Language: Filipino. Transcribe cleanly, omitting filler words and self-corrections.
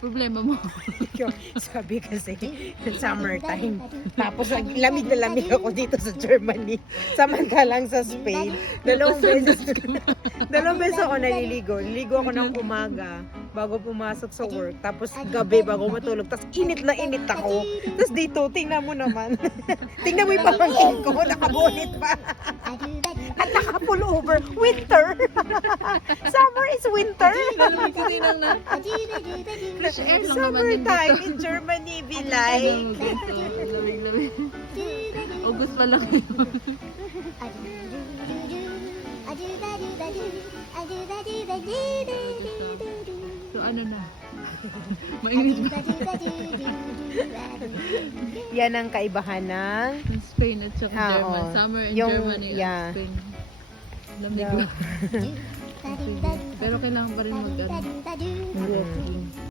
Problema mo. Sabi kasi, summertime. Tapos lamig na lamig ako dito sa Germany. Samantalang sa Spain, dalawang beses ako naliligo. Naliligo ako ng umaga bago pumasok sa work. Tapos gabi bago matulog. Tapos init na init ako. Tapos dito, tingnan mo naman. Tingnan mo yung pamangkin ko, nakabonit pa. At naka-pullover. Winter. Summer is winter. Lamig kasi nang na. Fresh air lang naman din Summertime dito. in Germany, Vilay. Lamig-lamig. August pa lang yun. So ano na? Mainit ba? Yan ang kaibahan ng Ng Spain at saka German. oo. Summer in Yung- Germany yeah. at Spain. Lamig Yeah. lang. Pero kailangan pa rin mag-ano. Mm.